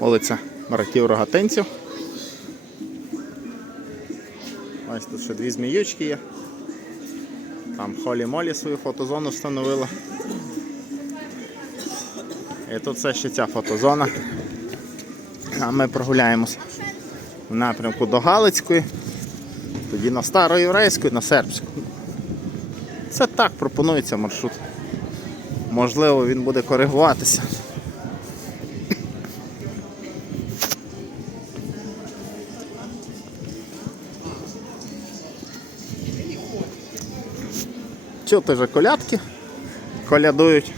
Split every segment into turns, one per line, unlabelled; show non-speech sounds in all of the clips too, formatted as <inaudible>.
Вулиця Братів Рогатинців. Ось тут ще дві зміючки є. Там Холі Молі свою фотозону встановила. І тут все ще ця фотозона. А ми прогуляємося в напрямку до Галицької, тоді на Староєврейську і на Сербську. Це так пропонується маршрут. Можливо, він буде коригуватися. Чути вже колядки колядують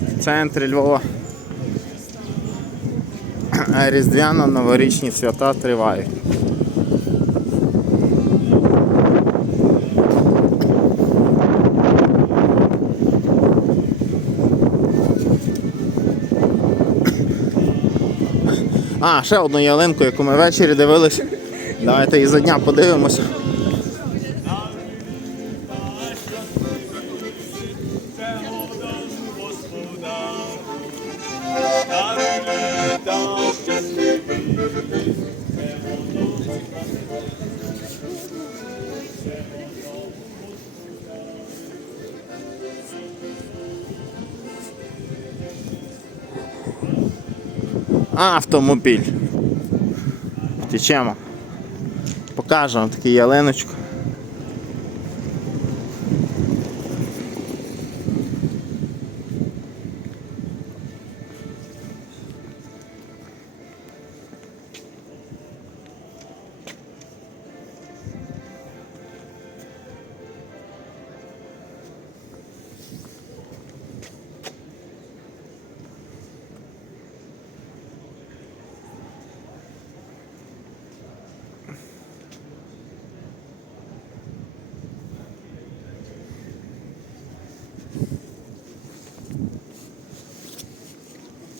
в центрі Львова. Різдвяно-новорічні свята тривають. А, ще одну ялинку, яку ми ввечері дивились. Давайте і за дня подивимося. Автомобіль. Втічемо. Покажемо таку ялиночку.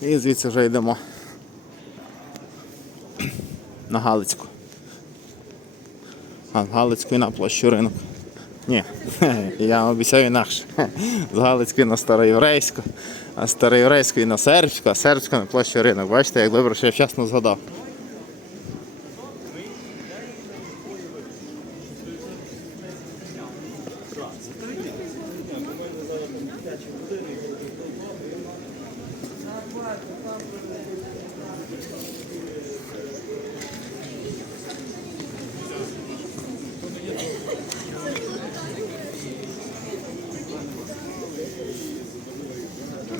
І звідси вже йдемо на Галицьку. А з Галицької на площу ринок. Ні, <laughs> я обіцяю інакше. З Галицької на Староєврейську, а з Староєврейської на Сербську, а Сербську на площу ринок. Бачите, як добре, що я вчасно згадав.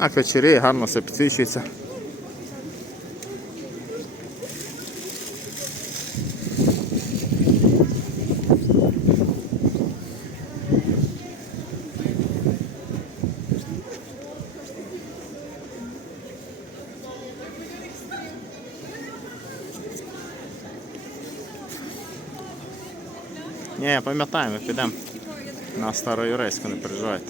Так кочери гарно все підсвічується. Ні, пам'ятаємо, підемо на Староюрейську, не переживайте.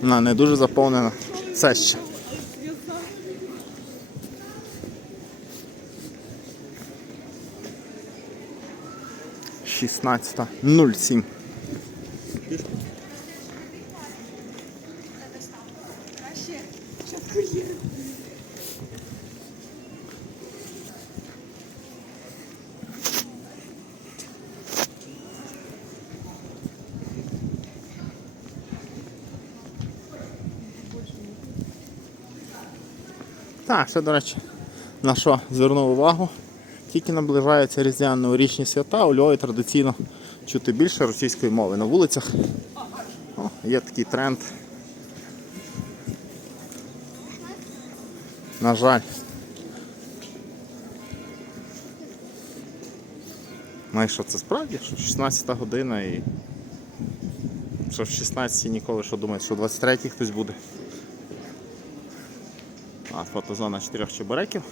Вона не дуже заповнена. Це ще. Шістнадцята нуль сім.
Кур'єр.
Так, ще, до речі, на що звернув увагу. Тільки наближаються різдвяно-річні свята, у Львові традиційно чути більше російської мови на вулицях. О, є такий тренд. На жаль. Знаєш, що це справді? Що 16 година і що в 16 ніколи що думають, що в 23 хтось буде. А, фотозона 4 чебуреків.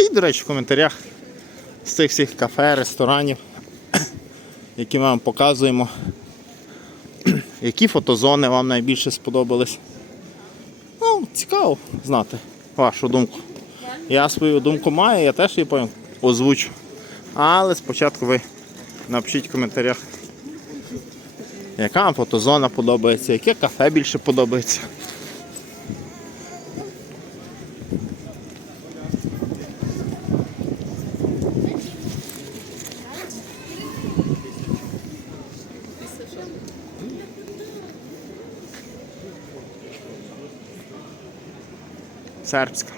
Пишіть, до речі, в коментарях з цих всіх кафе, ресторанів, які ми вам показуємо. Які фотозони вам найбільше сподобались? Ну, цікаво знати вашу думку. Я свою думку маю, я теж її потім озвучу. Але спочатку ви напишіть в коментарях, яка вам фотозона подобається, яке кафе більше подобається. Сербська.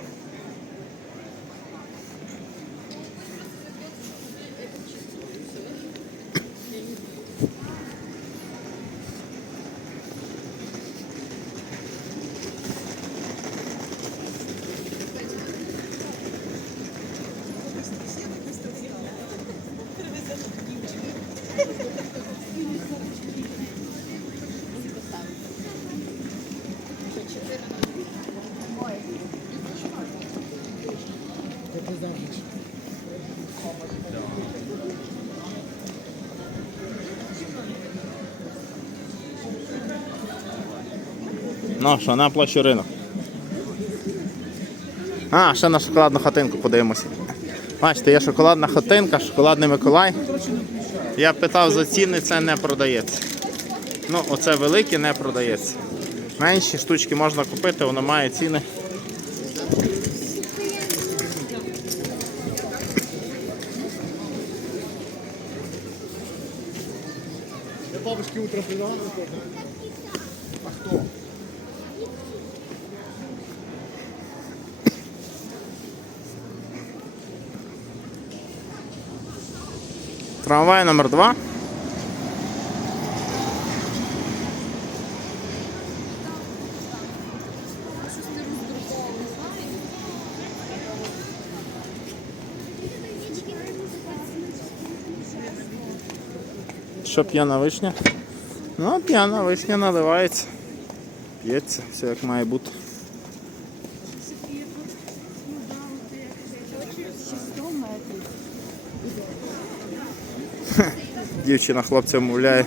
Ну що, на площу ринок. А, ще на шоколадну хатинку подивимося. Бачите, є шоколадна хатинка, шоколадний Миколай. Я питав за ціни, це не продається. Ну, оце велике не продається. Менші штучки можна купити, воно має ціни.
Я бабушке утром предлагал. А кто?
Трамвай номер 2. Що п'яна вишня? Ну, п'яна вишня наливається. П'ється, все як має бути. Дівчина хлопця вмовляє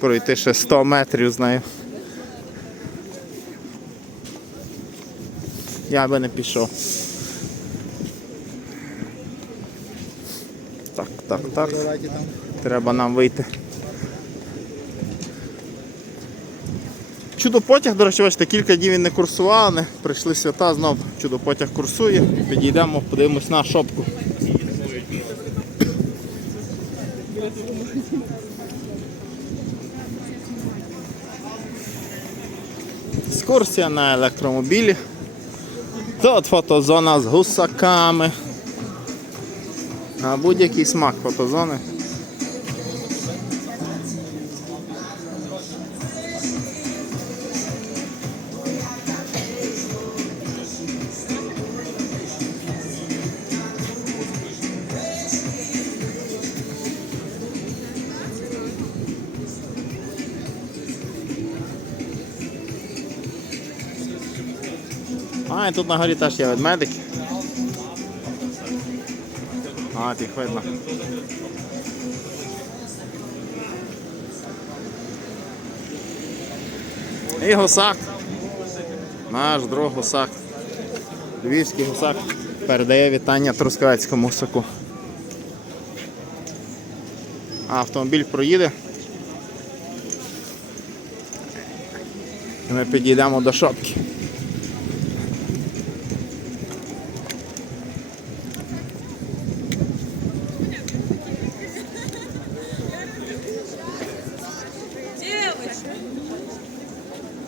пройти ще 100 метрів з нею. Я би не пішов. Так, так, так. Треба нам вийти. Чудо-потяг, до речі, бачите, кілька днів він не курсував, але прийшли свята, знов чудо-потяг курсує. Підійдемо, подивимось на шопку. Екскурсія на електромобілі. Тут фотозона з гусаками. На будь-який смак фотозони. А, тут на горі теж є ведмедики. А, їх видно. І гусак. Наш друг гусак. Львівський гусак передає вітання Трускавецькому гусаку. Автомобіль проїде. І ми підійдемо до шопки.